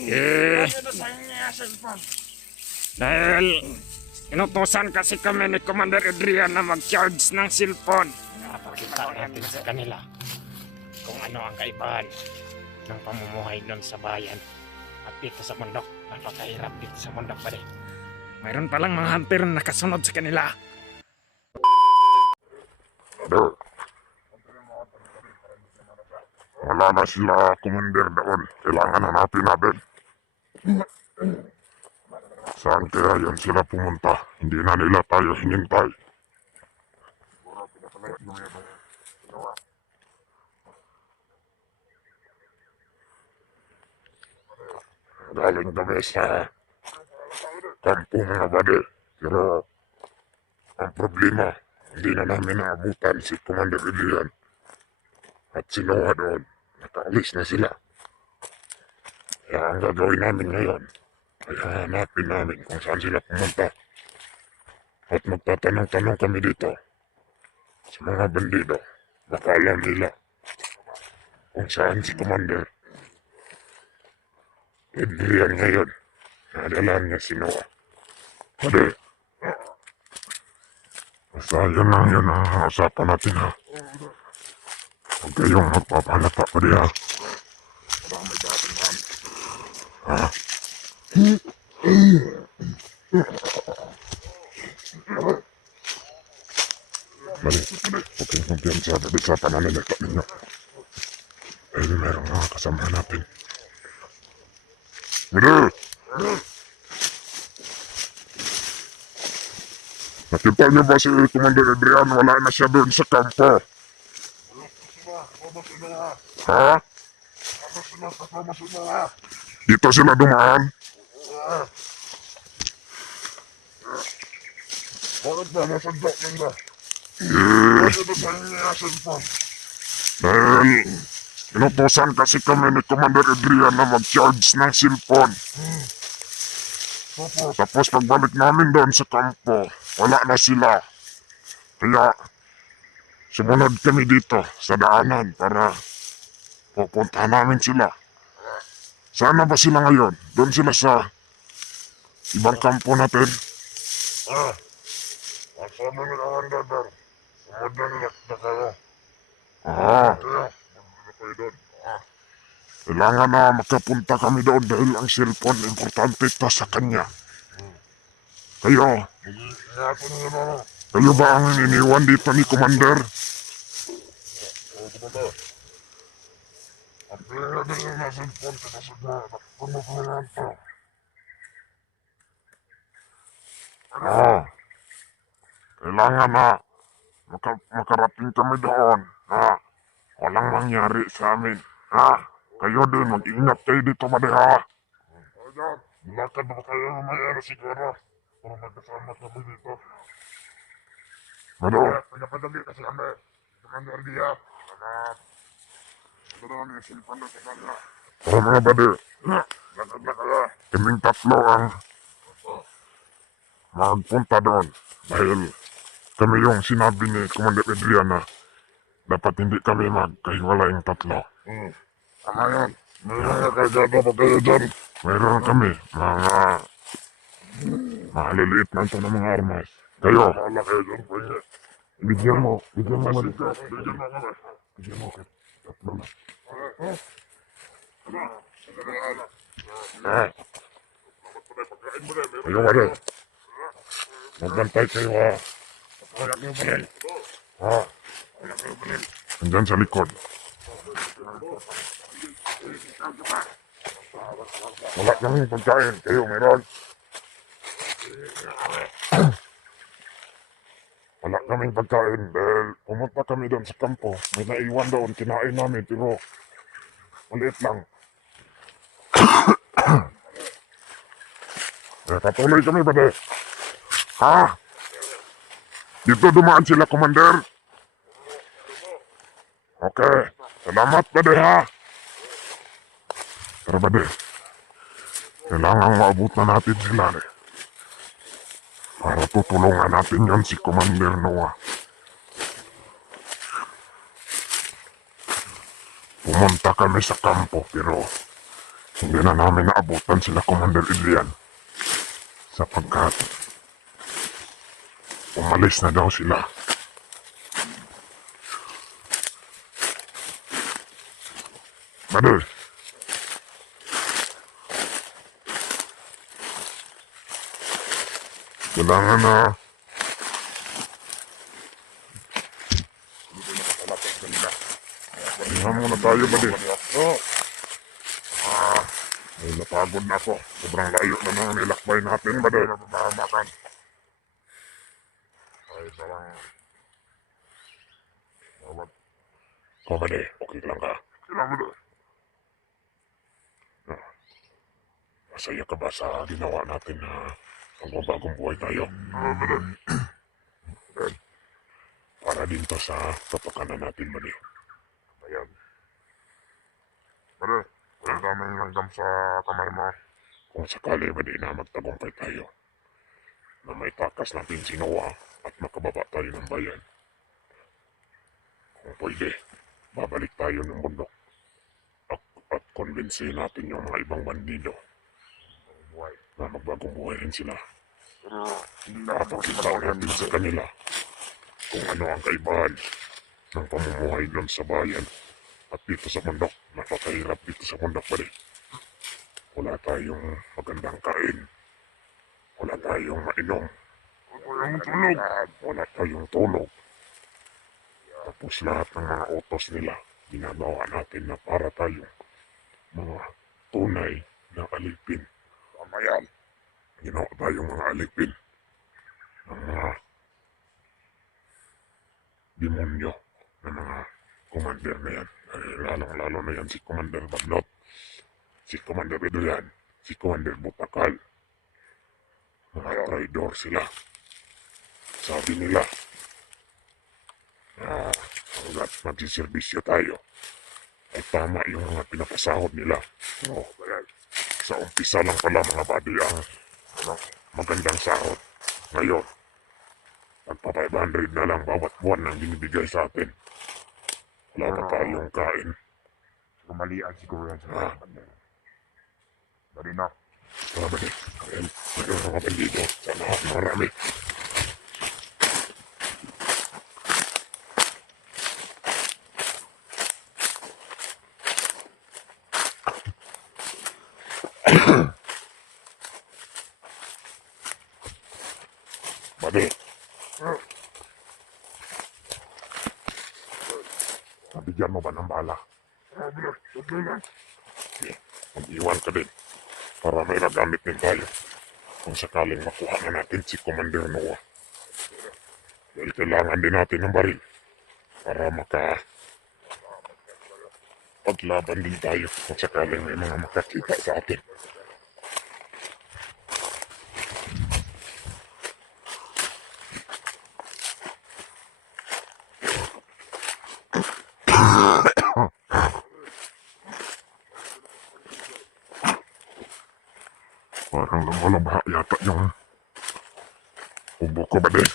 Eh, dahil inutusan kasi kami ni Commander Adrian na mag-charge ng cellphone. Napakita natin sa kanila kung ano ang kaibahan ng pamumuhay doon sa bayan at dito sa bundok. Napakahirap dito sa bundok pa rin. Mayroon palang mga hunter na nakasunod sa kanila. Wala na sila, Commander, doon. Kailangan hanapin natin. Saan kaya yan sila pumunta? Hindi na nila tayo hinintay. Galing kami sa kampo mga bade. Pero ang problema, hindi na namin naabutan si Commander Adrian at si Noah doon. Nakaalis na sila. Kaya ang gagawin namin ngayon ay hahanapin namin kung saan sila pumunta. At magtatanong-tanong kami dito sa mga bandido. Baka alam nila kung saan si Commander Adrian ngayon. Nadala niya si Noah. Pwede. Basta yun lang yun ang usapan natin ha. Huwag kayong magpapalata pa di ha. Ha? Balik. Huwag kayong kumpiyansa. Balik sa pananalita ninyo. Dahil merong mga kasama natin. Balik! Nakita niyo ba si Commander Adrian? Wala na siya doon sa kampo. Ha? Dito sila dumaan? Bakit ba nasadok nila? Dahil inutusan kasi kami ni Commander Adrian na mag-charge ng cellphone. Tapos pagbalik namin doon sa kampo, wala na sila. Kaya sumunod kami dito sa daanan para pupuntahan namin sila. Saan na ba sila ngayon? Doon sila sa ibang kampo natin. Kasama nila ang dadar. Sumunod na nila na kayo. Kailangan na makapunta kami doon dahil ang cellphone importante ito sa kanya. Kayo ba ang iniwan dito ni Commander? Ang pera din na cellphone kita sa pagmamahalan to. Kailangan na makarating kami doon na walang mangyari sa amin. Kayo din, mag-ingat kayo dito, Madeha. Lakad ba kayo mamaya siguro? Para magkasama kami dito. Mado? Pagkapadali kasi kami. Commander Dia. Salamat. Doon yung silpan doon sa kanya. Mga bade. Lakad na kaya. Kaming tatlo ang magpunta doon. Dahil kami yung sinabi ni Commander Adrian na dapat hindi kami magkahiwalay yung tatlo. Tama yun. Mayroon nga kagada pa kayo dyan. Mayroon kami. Mga maliliit na ito ng mga armas. Kayo. Wala kayo dyan. Bigyan mo. Bigyan mo. Bigyan mo kami. Bigyan mo kami. Tatlo na. Kayo wala. Magbantay kayo ha. Wala kayo baril. Wala kayo baril. Andyan sa likod. Wala kami pagkain. Kayo meron. Wala kaming pagkain dahil pumunta kami doon sa kampo. May naiwan doon. Kinain namin pero maliit lang. Patuloy kami ba de? Dito dumaan sila, Commander. Okay. Salamat ba de ha? Tara ba de? Kailangan maabot na natin sila de. Para tutulungan natin yon si Commander Noah. Pumunta kami sa kampo pero Hindi na namin naabutan sila Commander Ilian sapagkat umalis na daw sila. Brother, kailangan na pahinga muna tayo, brother. Oo. Ay, napagod na ako. Sobrang layo na nang nilakbay natin, brother. Makan. Ay, sarang... Oh, brother, okay lang ka? Okay lang, brother. Masaya ka ba sa ginawa natin na pagbabagong buhay tayo? Brother. Para din to sa kapakanan natin, brother. Ayan. Brother, wala daming langgam sa kamay mo. Kung sakali, brother, na magtagumpay tayo, na may takas natin si Noah at makababa tayo ng bayan. Kung pwede, babalik tayo ng bundok at konbensihin natin yung mga ibang bandido na magbagong buhay rin sila. Napakita natin sa kanila kung ano ang kaibahan ng pamumuhay doon sa bayan at dito sa bundok. Napakahirap dito sa bundok pa rin. Wala tayong magandang kain. Wala tayong mainom. Wala tayong tulog. Tapos lahat ng mga utos nila, ginagawa natin na para tayong mga tunay na alipin. Tama yan. Ginawa tayong mga alipin ng mga demonyo ng mga commander na yan. Lalong-lalo na yan si Commander Bagnot, si Commander Edrian, si Commander Butakal. Mga traidor sila. Sabi nila, hanggat magsiservisyo tayo, ay tama yung mga pinapasahod nila. So, sa umpisa lang pala mga buddy ang magandang sahod. Ngayon, magpa 500 na lang bawat buwan ang binibigay sa atin. Wala pa tayong kain. Kumalian siguro yan sa Bari na. Sabi, kain, mayroon mga bandido. Sana marami. Buddy. Nabigyan mo ba ng bala? Mag-iwan ka din para may nagamit din tayo kung sakaling makuha na natin si Commander Noah. Dahil kailangan din natin ng baril para paglaban din tayo kung sakaling may mga makakita sa atin. Parang lumalabha yata yung ubo ko ba din?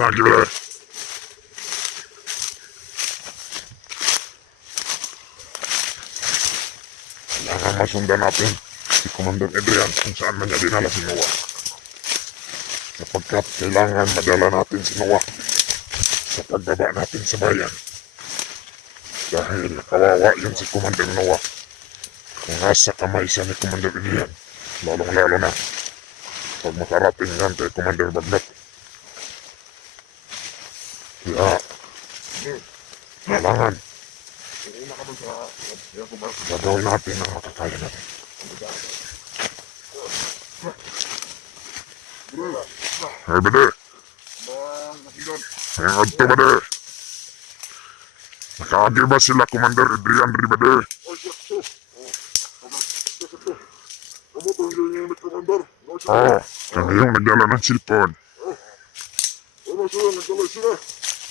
Lagi ba? Kailangan masundan natin si Commander Adrian kung saan man niya dinala si Noah. Sapagkat kailangan madala natin si Noah sa pagbaba natin sa bayan. Dahil kawawa yun si Commander Noah kung nasa kamay siya ni Commander Adrian. Lalong-lalo na pag makarating yan kay Commander Bagnot. Kaya, kailangan gagawin natin ang makakaya natin. Hey, bade! Hey, adto, bade! Nakaagi ba sila Commander Adrian Ribade? Oo. Kami yung nagdala ng cellphone. Ano sila? Nagdala sila.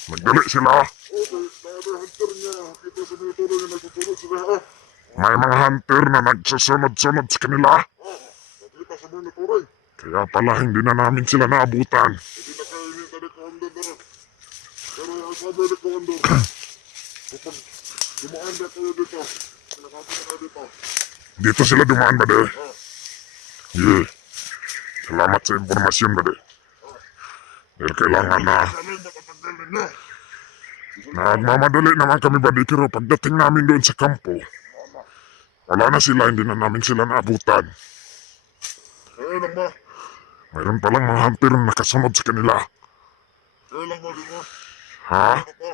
Nagdali sila. Okay, nakada hunter niya. Kita sa mga tuloy na nagtutulog sila ha. May mga hunter na nagsusunod-sunod sa kanila. Nakita sa mga tuloy. Kaya pala hindi na namin sila naabutan. Hindi na kayo hindi na commander na. Pero ang sabi ni commander, kapag dumaan na kayo dito, nakapit na kayo dito. Dito sila dumaan ba de? Ah, Yeah. Salamat sa impormasyon ba de? Dahil kailangan na kami matatagdal ninyo. nagmamadali naman kami ba pero pagdating namin doon sa kampo, wala na sila, hindi na namin sila naabutan. Kaya lang ba? Mayroon palang mga hunter na nakasunod sa kanila. Kaya lang ba dito? Ha? Ano pa?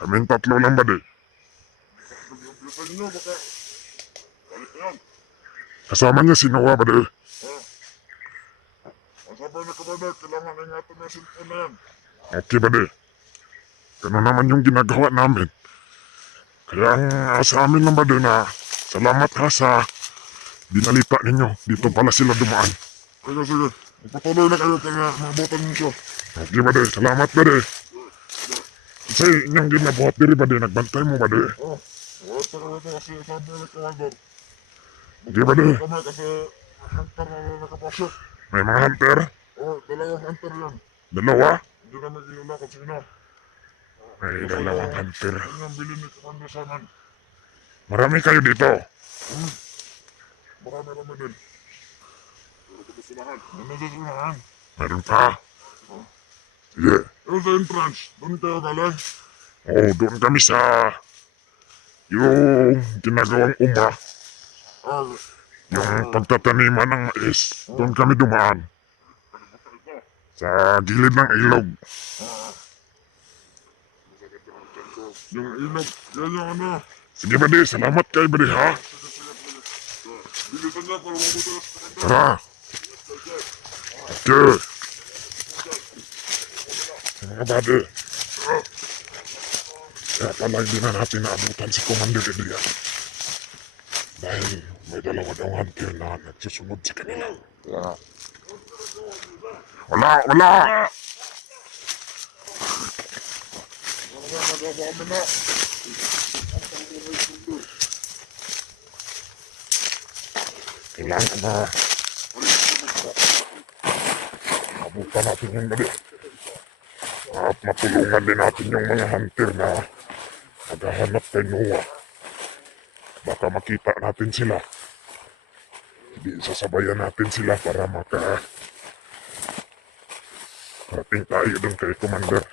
Kaming tatlo lang ba de? Nag-umpisa ninyo baka. Balik na yan. Kasama niya si Noah ba de? Ah. Ang sabi ni commander, kailangan ingatan ng cellphone na yan. Okay ba de? Ganun naman yung ginagawa namin. Kaya ang sa amin lang ba de na salamat ha sa binalita ninyo. Dito pala sila dumaan. Sige, sige. Magpatuloy na kayo kaya mabutan ninyo. Okay ba de? Salamat ba de? Kasi inyong ginabuhat diri ba de? Nagbantay mo ba de? Oh, wala pa kayo kasi sabi ni commander. Okay ba de? Kami kasi hunter na nakapasok. May mga hunter? Oh, dalawang hunter yan. Dalawa? Hindi namin kilala kung sino. May dalawang hunter. Yan yung bilhin ni commander sa amin. Marami kayo dito. Marami din. Pero kapusunahan. Ano sa sunahan? Meron pa? Sige. Yung sa entrance, doon kayo galing. Oh, doon kami sa yung ginagawang uma, Ah, yung pagtataniman ng mais. Doon kami dumaan. Sa gilid ng ilog. yung ilog. Yan yung ano. Sige ba di? Salamat kayo ba di ha? Bilisan niya para mabuti na sa commander. Tara. Okay. Mga bade. Kaya pala hindi na natin naabutan si Commander Adrian. Dahil may dalawa daw hunter na nagsusunod sa kanila. Wala, wala! Nagawa mo na. Kailangan na abutan natin yung gabi. At matulungan din natin yung mga hunter na naghahanap kay Noah. Baka makita natin sila. Hindi sasabayan natin sila para makarating tayo dun kay Commander.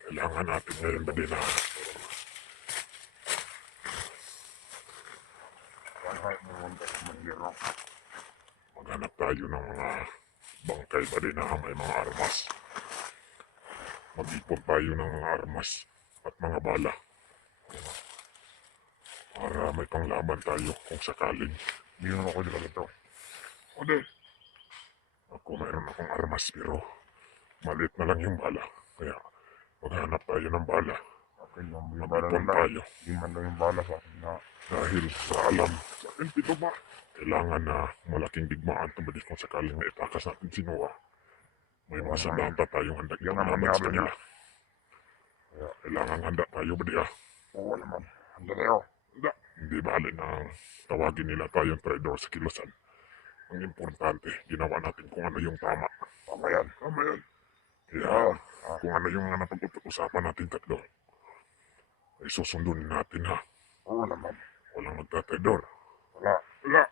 Kailangan natin ngayon ba din na maghanap tayo ng mga bangkay ba din na may mga armas. Mag-ipon tayo ng mga armas at mga bala. Para may panglaban tayo kung sakaling. Mayroon ako dito dito. O de, ako mayroon akong armas pero maliit na lang yung bala. Kaya maghanap tayo ng bala. Okay, yung bala Mag-ipon lang. tayo. Hindi man lang yung bala sa akin na. Dahil sa alam sa akin, pito ba? Kailangan na malaking digmaan tumabalik kung sakaling maitakas natin si Noah. May mga sandata tayong handa Yan ang ipaglaban sa mangyari kanila. niya. Kaya kailangan handa tayo ba diya? Oo naman. Handa kayo. Hindi bali na tawagin nila tayong traidor sa kilusan. Ang importante, ginawa natin kung ano yung tama. Tama yan. Tama yan. Kaya kung ano yung napag-usapan natin tatlo, ay susundunin natin ha. Oo naman. Walang magta-traidor. Wala. Wala.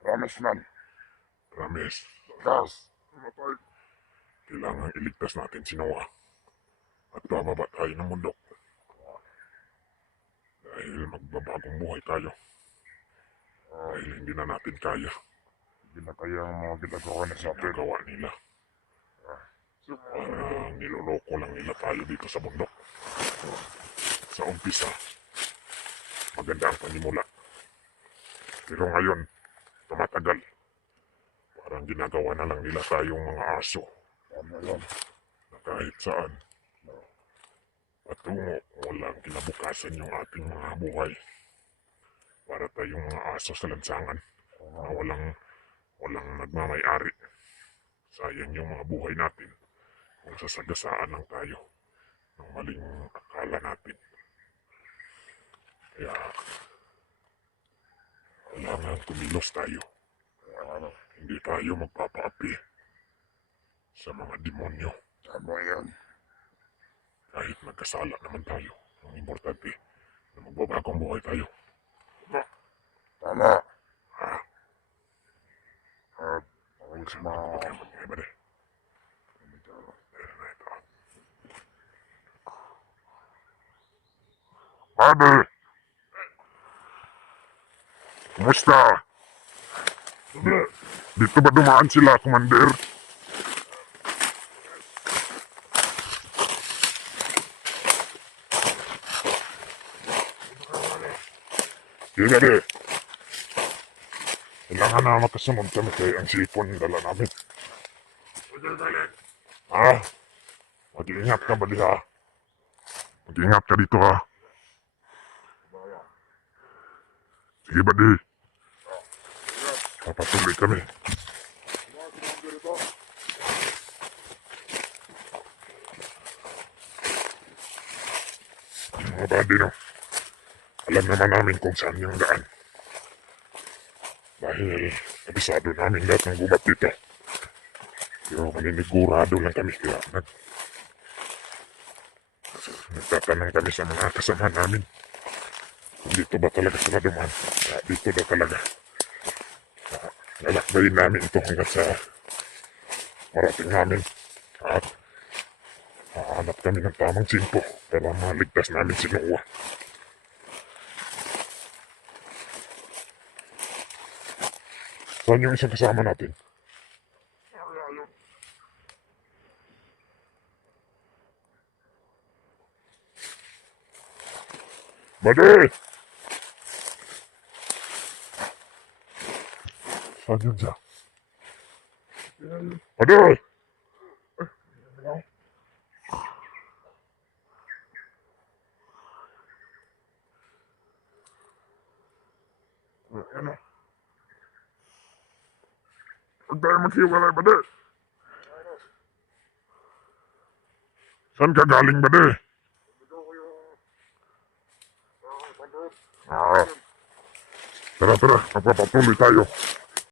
Promise man. Promise. Gas. Kailangan iligtas natin si Noah. At bababa tayo ng bundok. Dahil magbabagong buhay tayo. Dahil hindi na natin kaya. Hindi na kaya ang mga ginagawa na sa atin. Ginagawa nila. Parang niloloko lang nila tayo dito sa bundok. Sa umpisa, maganda ang panimula. Pero ngayon, tumatagal. Parang ginagawa na lang nila tayong mga aso. Tama yan. Na kahit saan, patungo, walang kinabukasan yung ating mga buhay. Para tayong mga aso sa lansangan na walang nagmamay-ari. Sayang yung mga buhay natin kung sasagasaan lang tayo ng maling akala natin. Kaya kailangan kumilos tayo. Hindi tayo magpapaapi sa mga demonyo. Tama yan. Kahit nagkasala naman tayo, ang importante na magbabago ang buhay tayo. Tama. Ah, At ako sa mga... okay ba de? Ate! Kumusta? Dito ba dumaan sila, Commander? Yun na de. Kailangan na makasunod kami kay ang sipon dala namin. Ah, mag-iingat ka ba diha? Mag-iingat ka dito ha. Sige ba di? Papatuloy kami. Mga bandi no. Alam naman namin kung saan yung daan. Dahil kabisado namin lahat ng gumat dito. Pero maninigurado lang kami kaya nagtatanong kami sa mga kasama namin. Kung dito ba talaga sila dumaan? Dito daw talaga. Lalakbayin namin ito hanggang sa marating namin. At hahanap kami ng tamang simpo para maligtas namin si Noah. Saan yung isang kasama natin? Bade! Saan yun siya? Bade! Ano? Huwag tayo maghiwalay, Bade! Saan ka galing, Bade? Ah, tara, magpapatuloy tayo.